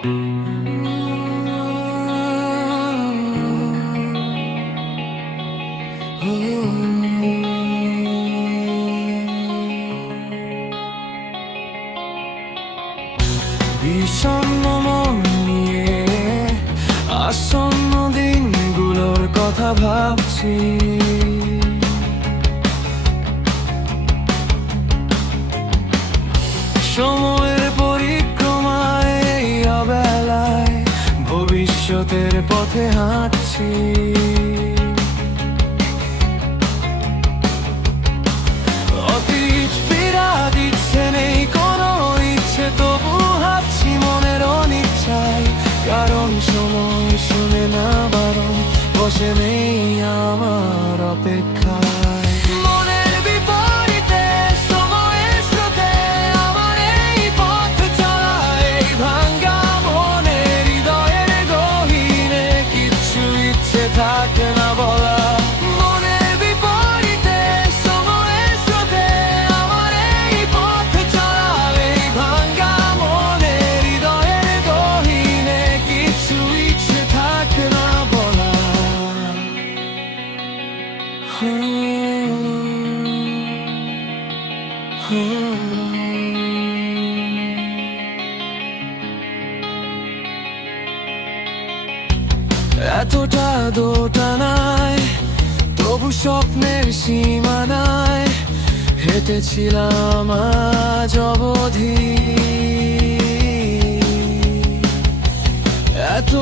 বিষণ্ণ মন নিয়ে আসন্ন দিনগুলোর কথা ভাবছি। সময়ের পরিক্রমায় এই অবেলায় ভবিষ্যতের পথে হাঁটছি। অতীত পীড়া দিচ্ছে, নেই কোনো ইচ্ছে, তবু হাঁটছি মনের অনিচ্ছায়। কারণ সময় শুনে না বারণ, বসে নেই আমার অপেক্ষায়। মনের বিপরীতে সময়ের স্রোতে আমার এই পথ চলা, এই ভাঙ্গা মনের হৃদয়ের গহীনে কিচ্ছু ইচ্ছে থাকে না বলা। মনের বিপরীতে সময়ের স্রোতে আমার এই পথ চলা, এই ভাঙ্গা মনের হৃদয়ের গহীনে কিচ্ছু ইচ্ছে থাকে না বলা। এতটা দোটানায় তবু স্বপ্নের সীমানায় হেঁটেছিলাম আজ অবধি। এত